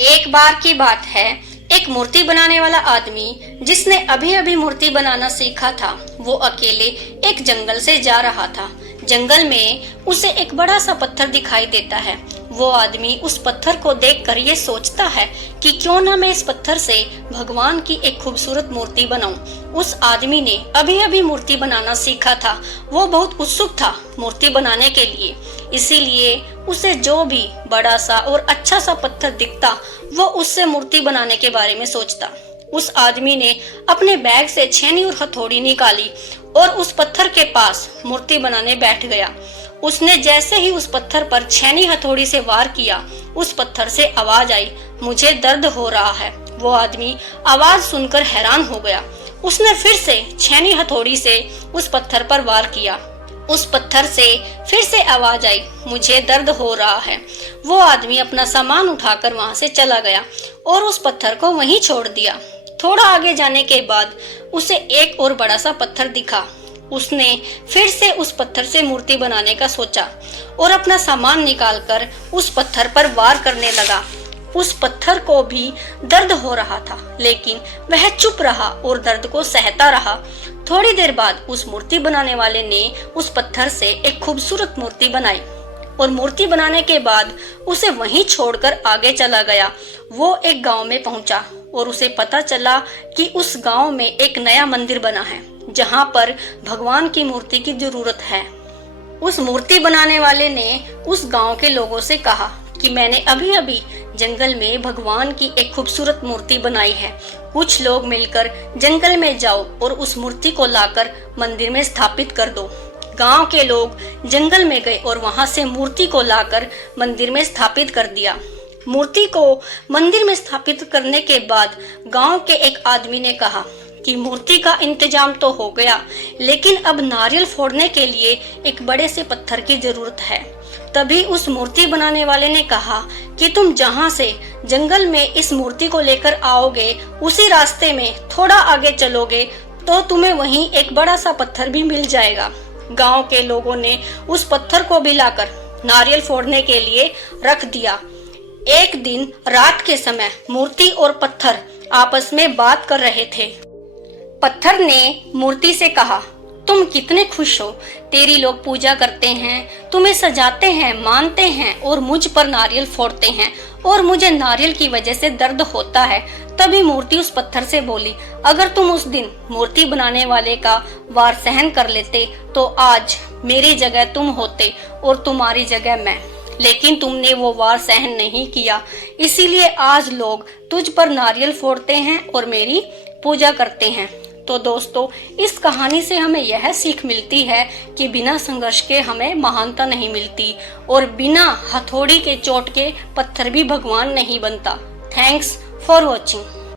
एक बार की बात है, एक मूर्ति बनाने वाला आदमी जिसने अभी अभी मूर्ति बनाना सीखा था, वो अकेले एक जंगल से जा रहा था। जंगल में उसे एक बड़ा सा पत्थर दिखाई देता है। वो आदमी उस पत्थर को देखकर ये सोचता है कि क्यों ना मैं इस पत्थर से भगवान की एक खूबसूरत मूर्ति बनाऊं। उस आदमी ने अभी अभी मूर्ति बनाना सीखा था। वो बहुत उत्सुक था मूर्ति बनाने के लिए, इसीलिए उसे जो भी बड़ा सा और अच्छा सा पत्थर दिखता, वो उससे मूर्ति बनाने के बारे में सोचता। उस आदमी ने अपने बैग से छेनी और हथौड़ी निकाली और उस पत्थर के पास मूर्ति बनाने बैठ गया। उसने जैसे ही उस पत्थर पर छेनी हथौड़ी से वार किया, उस पत्थर से आवाज आई, मुझे दर्द हो रहा है। वो आदमी आवाज सुनकर हैरान हो गया। उसने फिर से छेनी हथौड़ी से उस पत्थर पर वार किया। उस पत्थर से फिर से आवाज आई, मुझे दर्द हो रहा है। वो आदमी अपना सामान उठाकर वहां से चला गया और उस पत्थर को वहीं छोड़ दिया। थोड़ा आगे जाने के बाद उसे एक और बड़ा सा पत्थर दिखा। उसने फिर से उस पत्थर से मूर्ति बनाने का सोचा और अपना सामान निकालकर उस पत्थर पर वार करने लगा। उस पत्थर को भी दर्द हो रहा था, लेकिन वह चुप रहा और दर्द को सहता रहा। थोड़ी देर बाद उस मूर्ति बनाने वाले ने उस पत्थर से एक खूबसूरत मूर्ति बनाई और मूर्ति बनाने के बाद उसे वहीं छोड़कर आगे चला गया। वो एक गांव में पहुंचा और उसे पता चला कि उस गांव में एक नया मंदिर बना है, जहां पर भगवान की मूर्ति की जरूरत है। उस मूर्ति बनाने वाले ने उस गांव के लोगों से कहा कि मैंने अभी अभी जंगल में भगवान की एक खूबसूरत मूर्ति बनाई है। कुछ लोग मिलकर जंगल में जाओ और उस मूर्ति को लाकर मंदिर में स्थापित कर दो। गांव के लोग जंगल में गए और वहां से मूर्ति को लाकर मंदिर में स्थापित कर दिया। मूर्ति को मंदिर में स्थापित करने के बाद गांव के एक आदमी ने कहा कि मूर्ति का इंतजाम तो हो गया, लेकिन अब नारियल फोड़ने के लिए एक बड़े से पत्थर की जरूरत है। तभी उस मूर्ति बनाने वाले ने कहा कि तुम जहां से जंगल में इस मूर्ति को लेकर आओगे, उसी रास्ते में थोड़ा आगे चलोगे तो तुम्हें वहीं एक बड़ा सा पत्थर भी मिल जाएगा। गांव के लोगों ने उस पत्थर को भी लाकर नारियल फोड़ने के लिए रख दिया। एक दिन रात के समय मूर्ति और पत्थर आपस में बात कर रहे थे। पत्थर ने मूर्ति से कहा, तुम कितने खुश हो, तेरी लोग पूजा करते हैं, तुम्हें सजाते हैं, मानते हैं और मुझ पर नारियल फोड़ते हैं और मुझे नारियल की वजह से दर्द होता है। तभी मूर्ति उस पत्थर से बोली, अगर तुम उस दिन मूर्ति बनाने वाले का वार सहन कर लेते तो आज मेरी जगह तुम होते और तुम्हारी जगह मैं, लेकिन तुमने वो वार सहन नहीं किया, इसीलिए आज लोग तुझ पर नारियल फोड़ते हैं और मेरी पूजा करते हैं। तो दोस्तों, इस कहानी से हमें यह सीख मिलती है कि बिना संघर्ष के हमें महानता नहीं मिलती और बिना हथौड़ी के चोट के पत्थर भी भगवान नहीं बनता। Thanks for watching.